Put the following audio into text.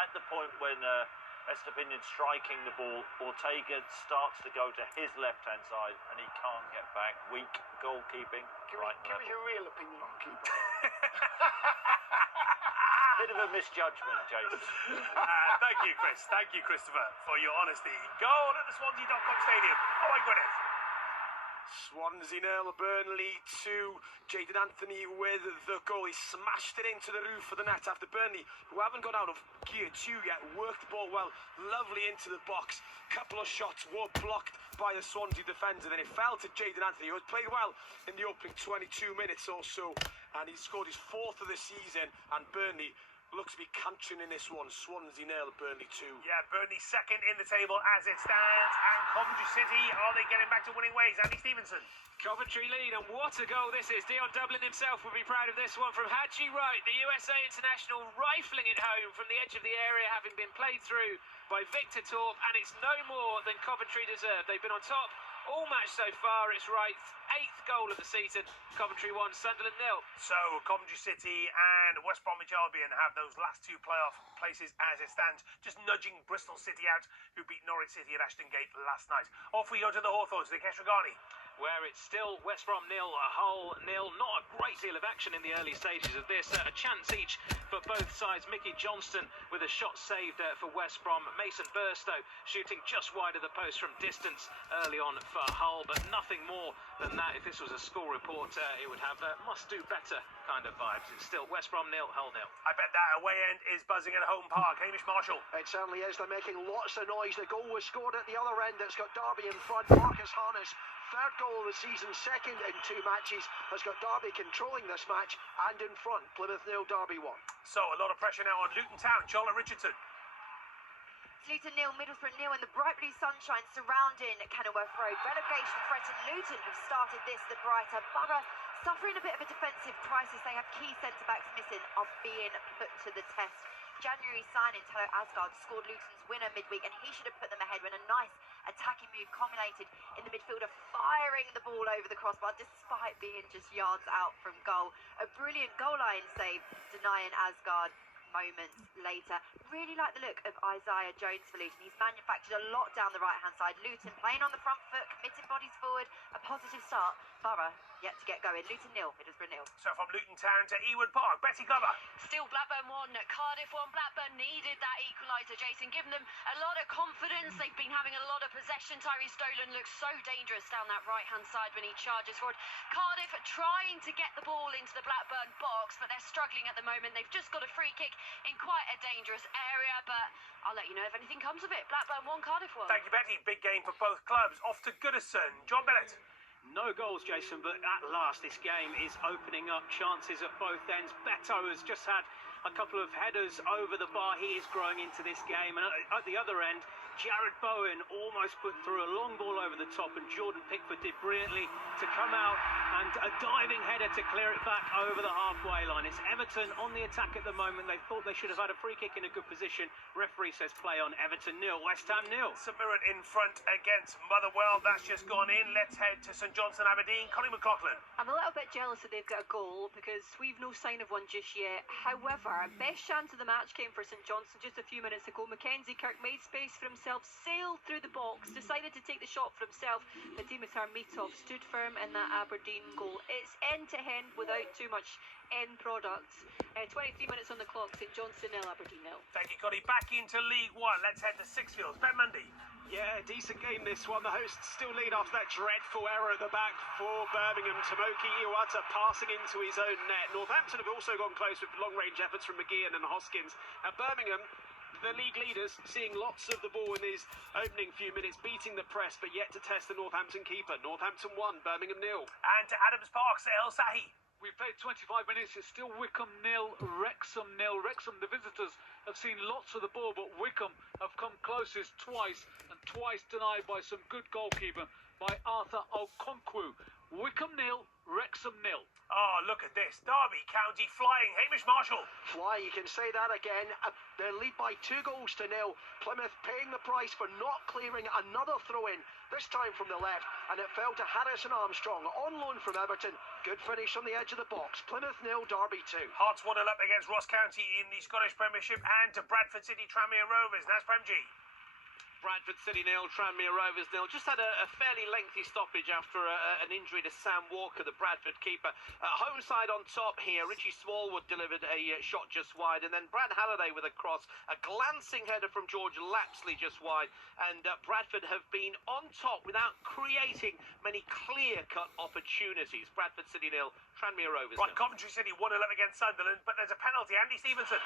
at the point when Estupiñán's striking the ball, Ortega starts to go to his left-hand side and he can't get back. Weak goalkeeping. Give us your real opinion on keeper. Bit of a misjudgment, Jason. Thank you, Chris. Thank you, Christopher, for your honesty. Goal at the Swansea.com Stadium. Oh my goodness. Swansea 0, Burnley 2. Jadon Anthony with the goal. He smashed it into the roof of the net after Burnley, who haven't got out of gear 2 yet, worked the ball well, lovely into the box. Couple of shots were blocked by the Swansea defender. Then it fell to Jadon Anthony, who had played well in the opening 22 minutes or so, and he scored his 4th of the season. And Burnley looks to be cantering in this one. Swansea 0, Burnley 2. Yeah, Burnley second in the table as it stands. And Coventry City, are they getting back to winning ways? Andy Stevenson. Coventry lead, and what a goal this is. Dion Dublin himself will be proud of this one from Haji Wright, the USA international, rifling it home from the edge of the area, having been played through by Victor Torp, and it's no more than Coventry deserve. They've been on top all match so far. It's Wright's 8th goal of the season. Coventry 1, Sunderland 0. So Coventry City and West Bromwich Albion have those last 2 playoff places as it stands, just nudging Bristol City out, who beat Norwich City at Ashton Gate last night. Off we go to the Hawthorns, the Keshragani, where it's still West Brom 0, Hull 0. Not a great deal of action in the early stages of this. A chance each for both sides. Mickey Johnston with a shot saved for West Brom. Mason Burstow shooting just wide of the post from distance early on for Hull, but nothing more than that. If this was a score report, it would have must-do better kind of vibes. It's still West Brom 0, Hull 0. I bet that away end is buzzing at home park. Hamish Marshall. It certainly is. They're making lots of noise. The goal was scored at the other end. It's got Derby in front. Marcus Harness, 3rd goal of the season, 2nd in 2 matches, has got Derby controlling this match and in front. Plymouth 0, Derby 1. So a lot of pressure now on Luton Town. Charlotte Richardson. Luton 0, Middlesbrough 0, and the bright blue sunshine surrounding Kenilworth Road. Relegation threatened Luton have started this the brighter. Borough suffering a bit of a defensive crisis. They have key centre-backs missing, are being put to the test. January signing Telo Asgard scored Luton's winner midweek, and he should have put them ahead when a nice attacking move culminated in the midfielder firing the ball over the crossbar despite being just yards out from goal. A brilliant goal line save denying Asgard moments later. Really like the look of Isaiah Jones for Luton. He's manufactured a lot down the right-hand side. Luton playing on the front foot, committing bodies forward. A positive start. Borough yet to get going. Luton 0, Middlesbrough 0. So from Luton Town to Ewood Park, Betty Glover. Still Blackburn 1, Cardiff 1. Blackburn needed that equaliser, Jason, giving them a lot of confidence. They've been having a lot of possession. Tyree Stolen looks so dangerous down that right-hand side when he charges forward. Cardiff trying to get the ball into the Blackburn box, but they're struggling at the moment. They've just got a free kick in quite a dangerous area, but I'll let you know if anything comes of it. Blackburn 1, Cardiff 1. Thank you, Betty. Big game for both clubs. Off to Goodison. John Bennett. No goals, Jason, but at last this game is opening up chances at both ends. Beto has just had a couple of headers over the bar. He is growing into this game. And at the other end, Jared Bowen almost put through a long ball over the top, and Jordan Pickford did brilliantly to come out and a diving header to clear it back over the halfway line. It's Everton on the attack at the moment. They thought they should have had a free kick in a good position. Referee says play on. Everton 0, West Ham 0. St Mirren in front against Motherwell. That's just gone in. Let's head to St Johnstone Aberdeen. Colin McLaughlin. I'm a little bit jealous that they've got a goal because we've no sign of one just yet. However, best chance of the match came for St Johnstone just a few minutes ago. Mackenzie Kirk made space for himself, sailed through the box, decided to take the shot for himself, but Dimas Harmitov stood firm in that Aberdeen goal. It's end-to-end without too much end product. 23 minutes on the clock, St Johnstone 0, Aberdeen 0. Thank you, Cody. Back into League One. Let's head to Sixfields. Ben Mundy. Yeah, decent game this one. The hosts still lead after that dreadful error at the back for Birmingham. Tomoki Iwata passing into his own net. Northampton have also gone close with long-range efforts from McGeehan and Hoskins. At Birmingham, the league leaders, seeing lots of the ball in these opening few minutes, beating the press, but yet to test the Northampton keeper. Northampton 1, Birmingham 0. And to Adams Park, Sahel Sahi. We've played 25 minutes, it's still Wickham 0, Wrexham 0. Wrexham, the visitors, have seen lots of the ball, but Wickham have come closest twice, and twice denied by some good goalkeeping by Arthur Okonkwo. Wickham 0, Wrexham 0. Oh, look at this. Derby County flying. Hamish Marshall. Fly, you can say that again. They lead by 2 goals to 0. Plymouth paying the price for not clearing another throw-in, this time from the left, and it fell to Harrison Armstrong, on loan from Everton. Good finish on the edge of the box. Plymouth 0, Derby 2. Hearts 1-0 up against Ross County in the Scottish Premiership, and to Bradford City Tranmere Rovers. That's Prem G. Bradford City 0, Tranmere Rovers 0. Just had a fairly lengthy stoppage after an injury to Sam Walker, the Bradford keeper. Home side on top here. Richie Smallwood delivered a shot just wide, and then Brad Halliday with a cross. A glancing header from George Lapsley just wide, and Bradford have been on top without creating many clear-cut opportunities. Bradford City 0, Tranmere Rovers 0. Right, Coventry City 1-0 up against Sunderland, but there's a penalty. Andy Stevenson.